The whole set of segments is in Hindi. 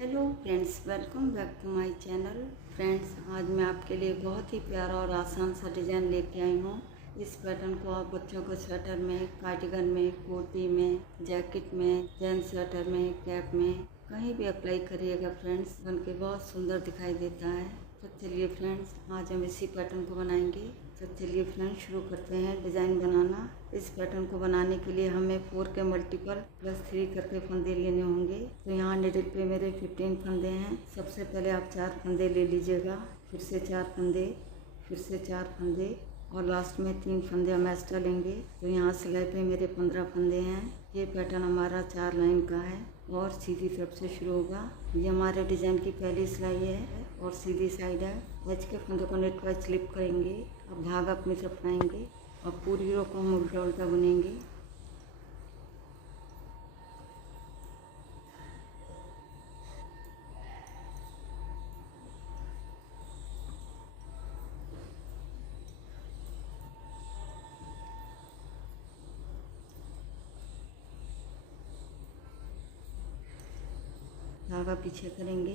Hello friends, welcome back to my channel. Friends, आज मैं आपके लिए बहुत ही प्यारा और आसान सा डिज़ाइन लेके आई हूँ। इस पैटर्न को आप बच्चों को स्वेटर में, कार्डिगन में, कोटी में, जैकेट में, जेंट्स स्वेटर में, कैप में कहीं भी अप्लाई करिएगा फ्रेंड्स, बनके बहुत सुंदर दिखाई देता है। तो चलिए फ्रेंड्स, आज हम इसी पैटर्न को बनाएंगे। तो चलिए फ्रेंड्स, शुरू करते हैं डिज़ाइन बनाना। इस पैटर्न को बनाने के लिए हमें 4 के मल्टीपल +3 करके फंदे लेने होंगे। तो यहाँ निडल पे मेरे 15 फंदे हैं। सबसे पहले आप 4 फंदे ले लीजिएगा, फिर से 4 फंदे, फिर से 4 फंदे और लास्ट में 3 फंदे हम एक्स्ट्रा लेंगे। तो यहाँ सिलाई पे मेरे 15 फंदे हैं। ये पैटर्न हमारा 4 लाइन का है और सीधी तरफ से शुरू होगा। ये हमारे डिज़ाइन की पहली सिलाई है और सीधी साइड है। एच के फंदे को नेट वाइज स्लिप करेंगे। अब धागा अपनी तरफ लाएंगे और पूरी रो को हम उल्टा उल्टा बुनेंगे। धागा पीछे करेंगे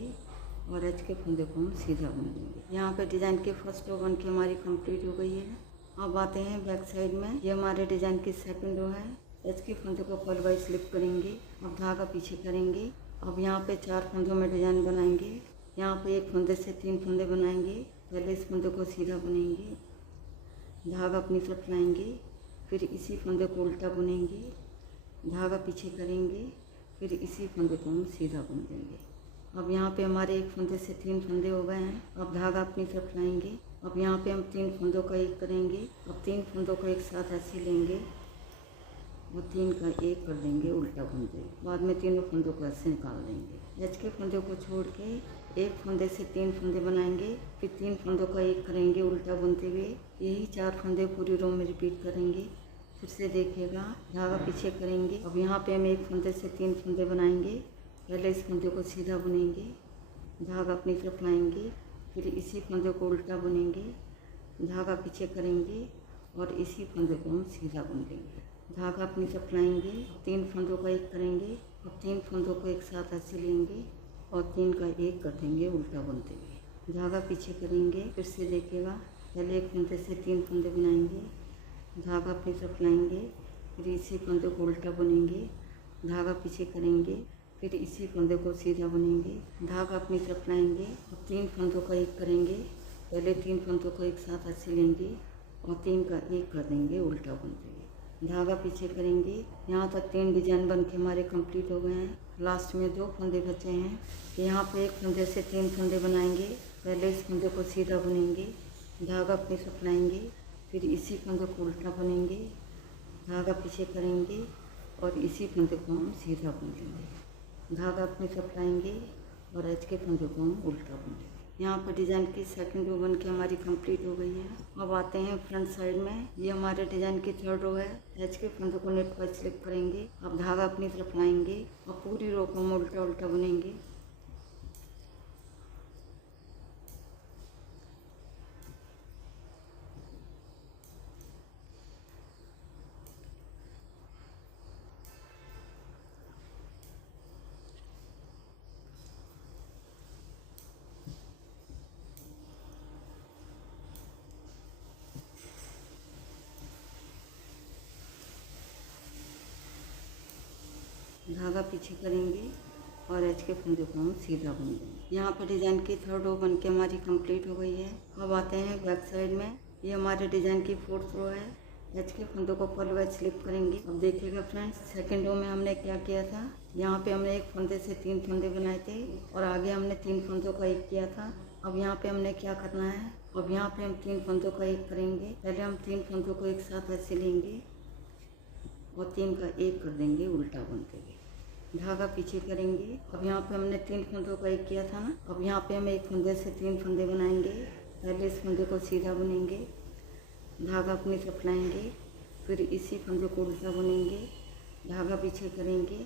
और एच के फंदे को हम सीधा बुन देंगे। यहाँ पे डिज़ाइन के फर्स्ट रो बन के हमारी कंप्लीट हो गई है। अब आते हैं बैक साइड में। ये हमारे डिज़ाइन की सेकंड रो है। एच के फंदे को पल वाइज स्लिप करेंगे। अब धागा पीछे करेंगे। अब यहाँ पे 4 फंदों में डिज़ाइन बनाएंगे। यहाँ पे एक फंदे से 3 फंदे बनाएंगे। पहले इस फंदे को सीधा बुनेंगे, धागा अपनी तरफ लाएंगे, फिर इसी फंदे को उल्टा बुनेंगे, धागा पीछे करेंगे, फिर इसी फंदे को हम सीधा बुन देंगे। अब यहाँ पे हमारे एक फंदे से 3 फंदे हो गए हैं। अब धागा अपनी तरफ लाएंगे। अब यहाँ पे हम 3 फंदों का एक करेंगे। अब 3 फंदों को एक साथ ऐसे लेंगे और 3 का एक कर देंगे, उल्टा बुन देंगे। बाद में तीनों फंदों को ऐसे निकाल देंगे। एच के फंदे को छोड़ के एक फंदे से 3 फंदे बनाएंगे, फिर 3 फंदों का एक करेंगे उल्टा बुनते हुए। यही 4 फंदे पूरी रो में रिपीट करेंगे। फिर से देखिएगा, धागा पीछे करेंगे। अब यहाँ पे हम एक फंदे से 3 फंदे बनाएंगे। पहले इस फंदे को सीधा बुनेंगे, धागा अपनी तरफ लाएंगे, फिर इसी फंदे को उल्टा बुनेंगे, धागा पीछे करेंगे और इसी फंदे को हम सीधा बुन देंगे। धागा अपनी तरफ लाएंगे, 3 फंदों का एक करेंगे। अब 3 फंदों को एक साथ ऐसे लेंगे और 3 का एक कर देंगे, उल्टा बुनते हुए। धागा पीछे करेंगे। फिर से देखिएगा, पहले एक फंदे से 3 फंदे बनाएंगे, धागा अपनी तरफ लाएंगे, फिर इसी फंदे को उल्टा बुनेंगे, धागा पीछे करेंगे, फिर इसी फंदे को सीधा बुनेंगे, धागा अपनी तरफ लाएंगे। अब 3 फंदों का एक करेंगे। पहले 3 फंदों को एक साथ ऐसे लेंगे और 3 का एक कर देंगे, उल्टा बुनते हुए। धागा पीछे करेंगे। यहाँ तक 3 डिजाइन बन के हमारे कंप्लीट हो गए हैं। लास्ट में 2 फंदे बचे हैं। यहाँ पे एक फंदे से 3 फंदे बनाएंगे। पहले इस फंदे को सीधा बुनेंगे, धागा अपनी तरफ लाएंगे, फिर इसी फंदे को उल्टा बुनेंगे, धागा पीछे करेंगे और इसी फंदे को हम सीधा बुन देंगे। धागा अपनी तरफ लाएंगे और एच के फंदे को हम उल्टा बुन देंगे। यहाँ पर डिज़ाइन की सेकंड रो बन के हमारी कंप्लीट हो गई है। अब आते हैं फ्रंट साइड में। ये हमारे डिज़ाइन की थर्ड रो है। एच के फंदे को नेट पर स्लिप करेंगे। अब धागा अपनी तरफ लाएंगे और पूरी रो को हम उल्टा उल्टा बुनेंगे। धागा पीछे करेंगे और एच के फंदे को हम सीधा बुन देंगे। यहाँ पर डिज़ाइन की थर्ड रो बन के हमारी कंप्लीट हो गई है। अब आते हैं बैक साइड में। ये हमारे डिज़ाइन की फोर्थ रो है। एच के फंदों को पल वाइज स्लिप करेंगे। अब देखिएगा फ्रेंड्स, सेकंड रो में हमने क्या किया था। यहाँ पे हमने एक फंदे से 3 फंदे बनाए थे और आगे हमने 3 फंदों का एक किया था। अब यहाँ पे हमने क्या करना है, अब यहाँ पे हम 3 फंदों का एक करेंगे। पहले हम 3 फंदों को एक साथ ऐसे लेंगे और 3 का एक कर देंगे, उल्टा बुनते हुए। धागा पीछे करेंगे। अब यहाँ पे हमने 3 फंदों का एक किया था ना। अब यहाँ पे हम एक फंदे से 3 फंदे बनाएंगे। पहले इस फंदे को सीधा बुनेंगे, धागा अपनी तरफ लाएंगे, फिर इसी फंदे को उल्टा बुनेंगे, धागा पीछे करेंगे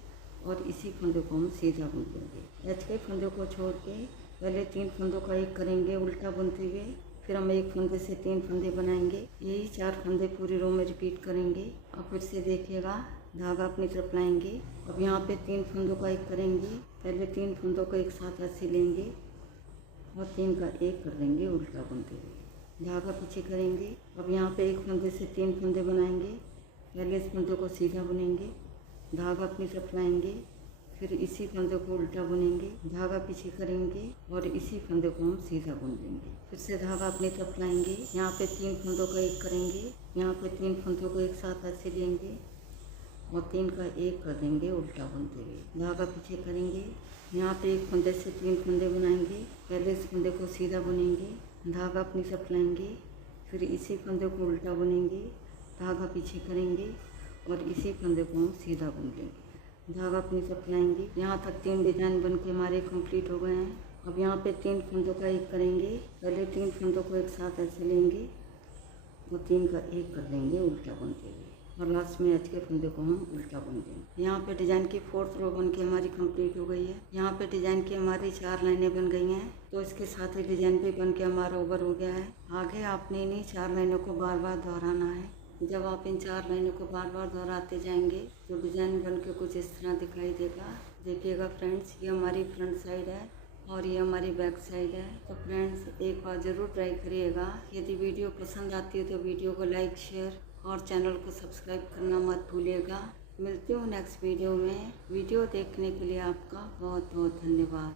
और इसी फंदे को हम सीधा बुन देंगे। एच के फंदे को छोड़ के पहले 3 फंदों का एक करेंगे उल्टा बुनते हुए, फिर हम एक फंदे से 3 फंदे बनाएंगे। यही 4 फंदे पूरी रो में रिपीट करेंगे। अब फिर से देखिएगा, धागा अपनी तरफ लाएंगे। अब यहाँ पे 3 फंदों का एक करेंगे, पहले 3 फंदों को एक साथ ऐसे लेंगे और 3 का 1 कर देंगे उल्टा बुनते हुए। धागा पीछे करेंगे। अब यहाँ पे एक फंदे से 3 फंदे बनाएंगे। पहले इस फंदे को सीधा बुनेंगे, धागा अपनी तरफ लाएंगे, फिर इसी फंदे को उल्टा बुनेंगे, धागा पीछे करेंगे और इसी फंदे को हम सीधा बुन लेंगे। फिर से धागा अपनी तरफ लाएंगे, यहाँ पे 3 फंदों का 1 करेंगे, यहाँ पे 3 फंदों को एक साथ ऐसे लेंगे और 3 का 1 कर देंगे उल्टा बुनते हुए। धागा पीछे करेंगे, यहाँ पे एक फंदे से 3 फंदे बनाएंगे। पहले इस फंदे को सीधा बुनेंगे, धागा अपनी तरफ लाएंगे, फिर इसी फंदे को उल्टा बुनेंगे, धागा पीछे करेंगे और इसी फंदे को हम सीधा बुन लेंगे। धागा अपनी तरफ लाएंगे। यहाँ तक 3 डिजाइन बन के हमारे कंप्लीट हो गए हैं। अब यहाँ पे 3 फंदों का 1 करेंगे। पहले 3 फंदों को एक साथ ऐसे लेंगे और 3 का 1 कर देंगे उल्टा बुनते हुए और लास्ट में एच के फंदे को हम उल्टा बुन देंगे। यहाँ पे डिजाइन की 4th रो बन के हमारी कंप्लीट हो गई है। यहाँ पे डिजाइन की हमारी 4 लाइनें बन गई हैं, तो इसके साथ ही डिजाइन भी बन के हमारा ओवर हो गया है। आगे आपने इन्हीं 4 लाइनों को बार बार दोहराना है। जब आप इन 4 लाइनों को बार बार दोहराते जाएंगे तो डिज़ाइन बन के कुछ इस तरह दिखाई देगा। देखिएगा फ्रेंड्स, ये हमारी फ्रंट साइड है और ये हमारी बैक साइड है। तो फ्रेंड्स एक बार ज़रूर ट्राई करिएगा। यदि वीडियो पसंद आती है तो वीडियो को लाइक, शेयर और चैनल को सब्सक्राइब करना मत भूलिएगा। मिलती हूँ नेक्स्ट वीडियो में। वीडियो देखने के लिए आपका बहुत बहुत धन्यवाद।